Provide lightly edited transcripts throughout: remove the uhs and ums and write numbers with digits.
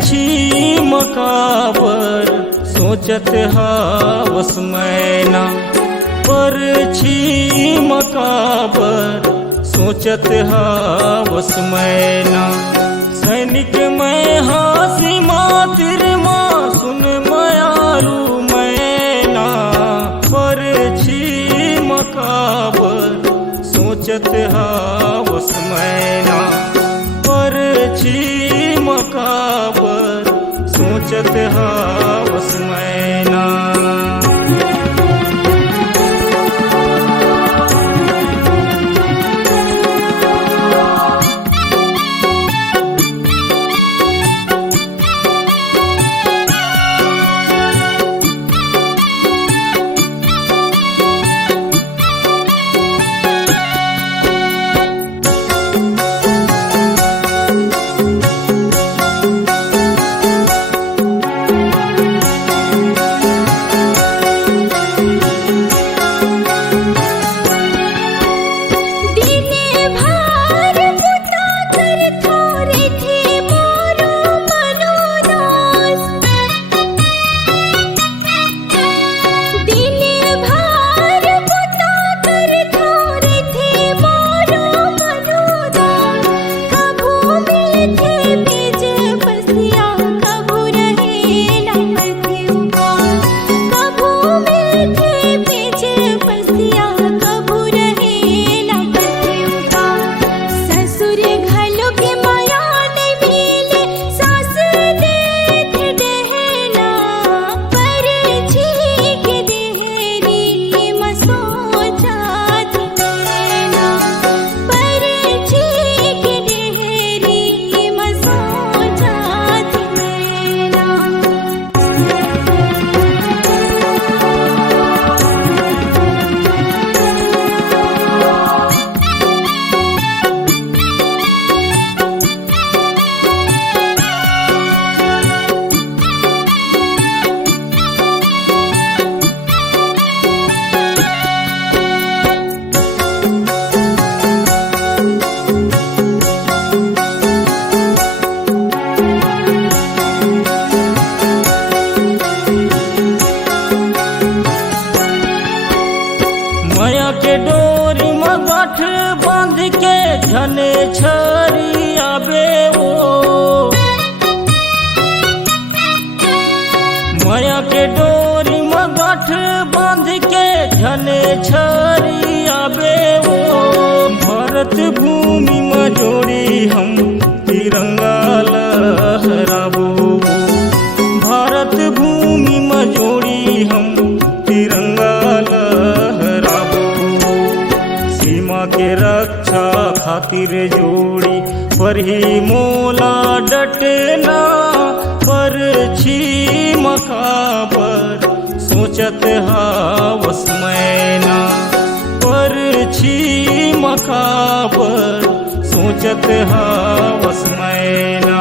छी मकाबर सोचत हावस मैना, पर छी मकाबर सोचत हावस मैना। सैनिक मैं हासी मातिर माँ सुन मयारू मैना, पर छी मकाबर सोचत हावस मैना, पर छी मकाबर सोचत हावस मैना। माया के डोर में गांठ बांध के झने छरी आबे वो, माया के डोर में गांठ बांध के झने छरी आबे वो। भारत भूमि में जोड़ी हम तिरंगा लहराबो, भारत भूमि में जोड़ी हम तिरंगा लहराबो। सीमा के रक्षा खातिर जोड़ी पर ही मोला डटना, पर छी मकाबर सोचत हावस मैना, पर छी मकाबर सोचत हावस मैना।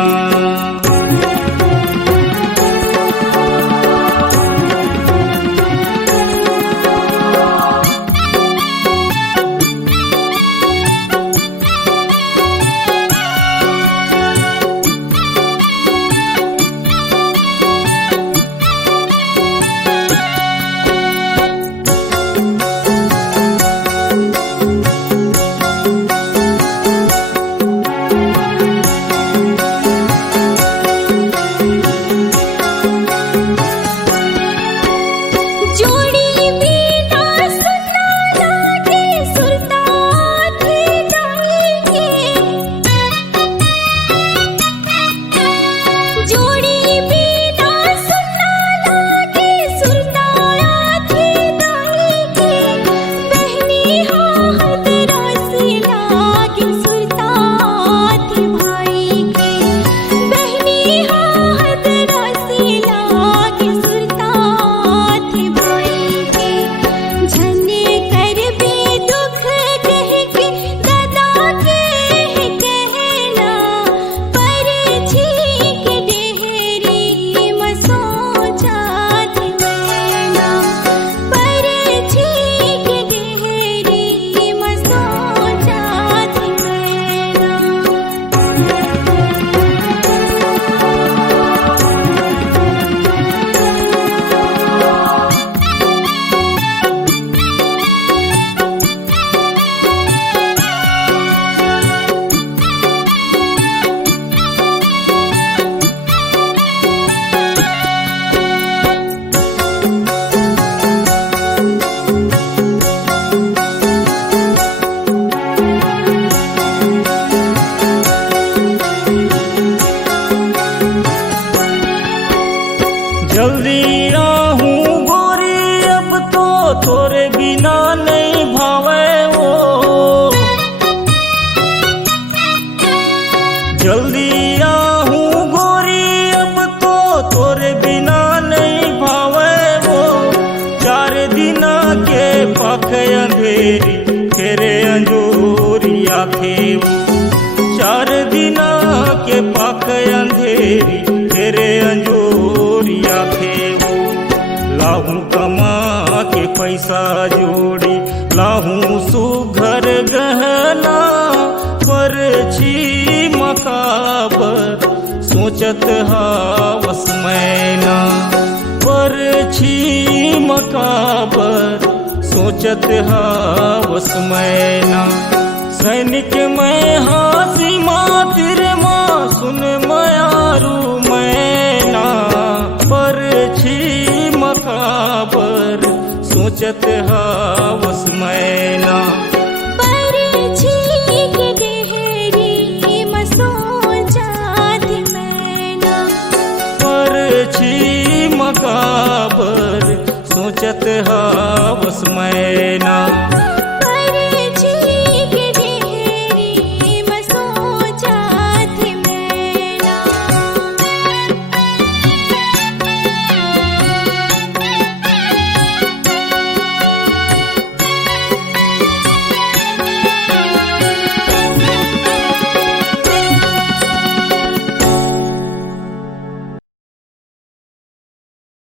चार दिना के पाख अंधेरी तेरे अंजोरिया फेवो लाहू कमा के पैसा जोड़ी लाहू सुघर गहना पर छी मकाबर सोचत हावस मैना पर छी मकाबर सोचत हावस मैना सैनिक मैं हासी मातिर माँ सुन मयारू मैना पर छी मकाबर सोचत हावस मैना मकाबर सोचत हावस मैना।